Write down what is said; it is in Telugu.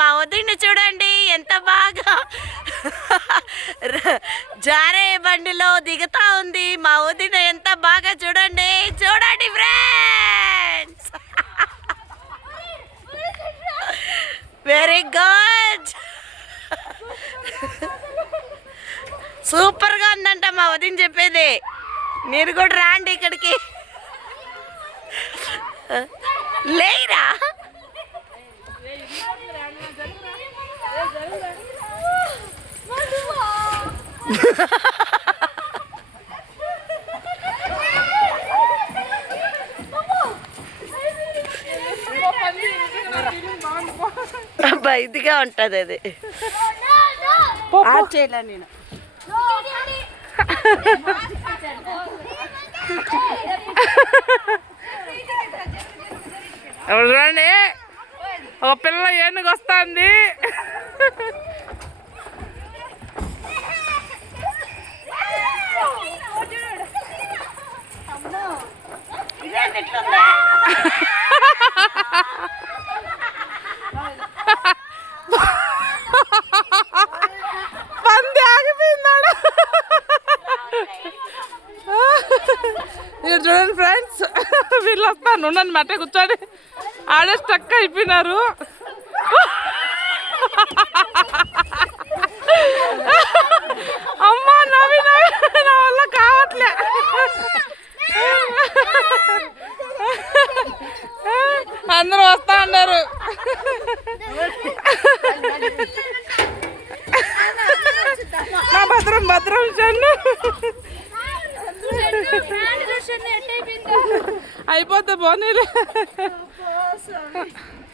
మా వదిన చూడండి ఎంత బాగా జారే బండిలో దిగుతా ఉంది. మా వదిన ఎంత బాగా చూడండి. చూడండి ఫ్రెండ్స్ వెరీ గుడ్ సూపర్గా ఉందంట మా వదిన చెప్పేది. మీరు కూడా రాండి ఇక్కడికి. లేరా? అబ్బా ఇదిగా ఉంటుంది అది. ఆఫ్ చేయలే నేను. చూడండి ఒక పిల్ల ఏనుగు వస్తుంది. మీరు చూడండి ఫ్రెండ్స్ వీళ్ళు వస్తాను నన్ను మెట్ట కూర్చోండి ఆడే స్టక్ అయిపోయినారు. అమ్మా నవ్వి నవ్వి నా వల్ల కావట్లే. అందరూ వస్తా అన్నారు. నా భద్రం భద్రం చెన్ను అయిపోతే పోనీలే